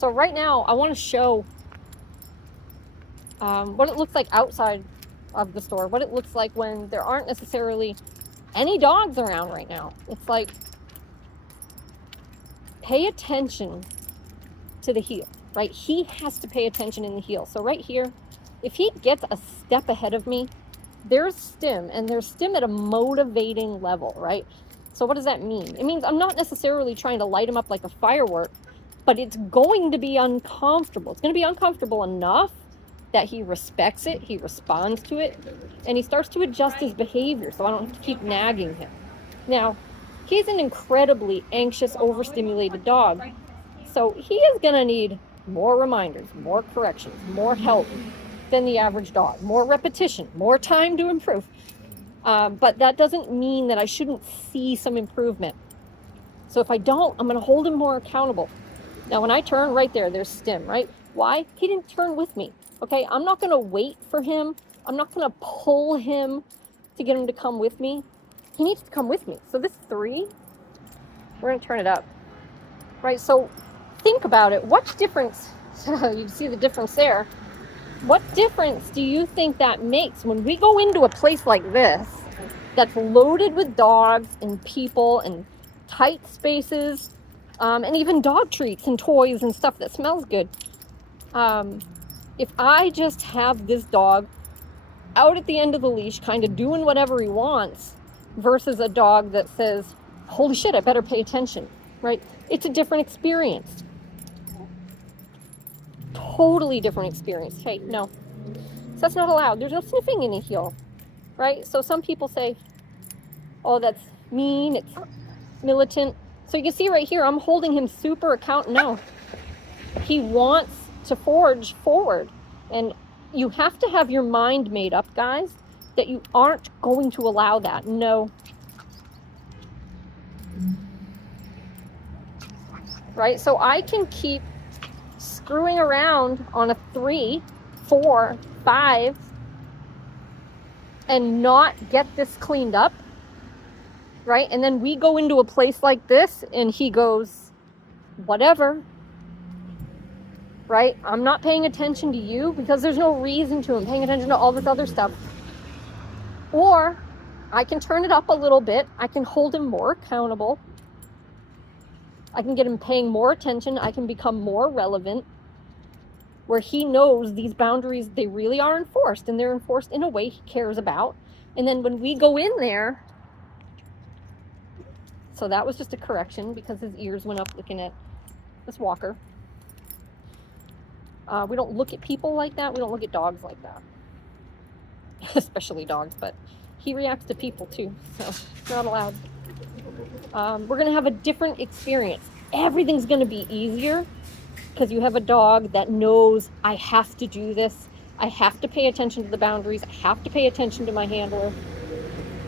So right now I want to show what it looks like outside of the store, what it looks like when there aren't necessarily any dogs around right now. It's like, pay attention to the heel, right? He has to pay attention in the heel. So right here, if he gets a step ahead of me, there's stim, and there's stim at a motivating level, right? So what does that mean? It means I'm not necessarily trying to light him up like a firework, but it's going to be uncomfortable. It's going to be uncomfortable enough that he respects it, he responds to it, and he starts to adjust his behavior so I don't have to keep nagging him. Now, he's an incredibly anxious, overstimulated dog, so he is going to need more reminders, more corrections, more help than the average dog, more repetition, more time to improve. But that doesn't mean that I shouldn't see some improvement. So if I don't, I'm going to hold him more accountable. Now, when I turn right there, there's stim, right? Why? He didn't turn with me. Okay, I'm not going to wait for him. I'm not going to pull him to get him to come with me. He needs to come with me. So this 3, we're going to turn it up, right? So think about it. What difference, you see the difference there. What difference do you think that makes when we go into a place like this that's loaded with dogs and people and tight spaces, and even dog treats and toys and stuff that smells good? If I just have this dog out at the end of the leash, kind of doing whatever he wants, versus a dog that says, holy shit, I better pay attention, right? It's a different experience. Totally different experience. Hey, no. So that's not allowed. There's no sniffing in a heel, right? So some people say, oh, that's mean, it's militant. So you can see right here, I'm holding him super No. He wants to forge forward. And you have to have your mind made up, guys, that you aren't going to allow that. No. Right? So I can keep screwing around on a 3, 4, 5 and not get this cleaned up, right? And then we go into a place like this and he goes, whatever, right? I'm not paying attention to you because there's no reason to. I'm paying attention to all this other stuff. Or I can turn it up a little bit. I can hold him more accountable. I can get him paying more attention. I can become more relevant, where he knows these boundaries, they really are enforced, and they're enforced in a way he cares about. And then when we go in there, so that was just a correction because his ears went up looking at this walker. We don't look at people like that. We don't look at dogs like that, especially dogs, but he reacts to people too, so it's not allowed. We're going to have a different experience. Everything's going to be easier because you have a dog that knows, I have to do this. I have to pay attention to the boundaries. I have to pay attention to my handler.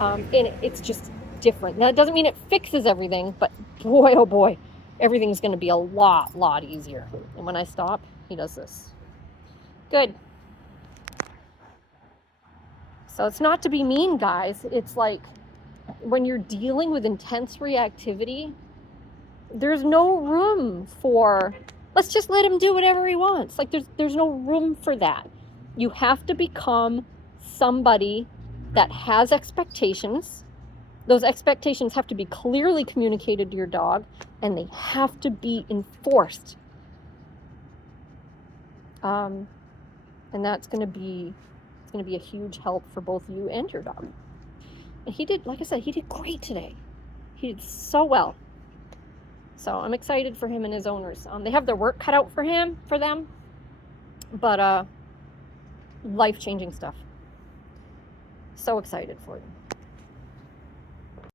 And it's just different. Now, it doesn't mean it fixes everything, but boy, oh boy, everything's going to be a lot easier. And when I stop, he does this. Good. So it's not to be mean, guys. It's like when you're dealing with intense reactivity, there's no room for, let's just let him do whatever he wants. Like there's no room for that. You have to become somebody that has expectations. Those expectations have to be clearly communicated to your dog, and they have to be enforced. And that's going to be a huge help for both you and your dog. And he did, like I said, he did great today. He did so well. So I'm excited for him and his owners. They have their work cut out for them, but life-changing stuff. So excited for them.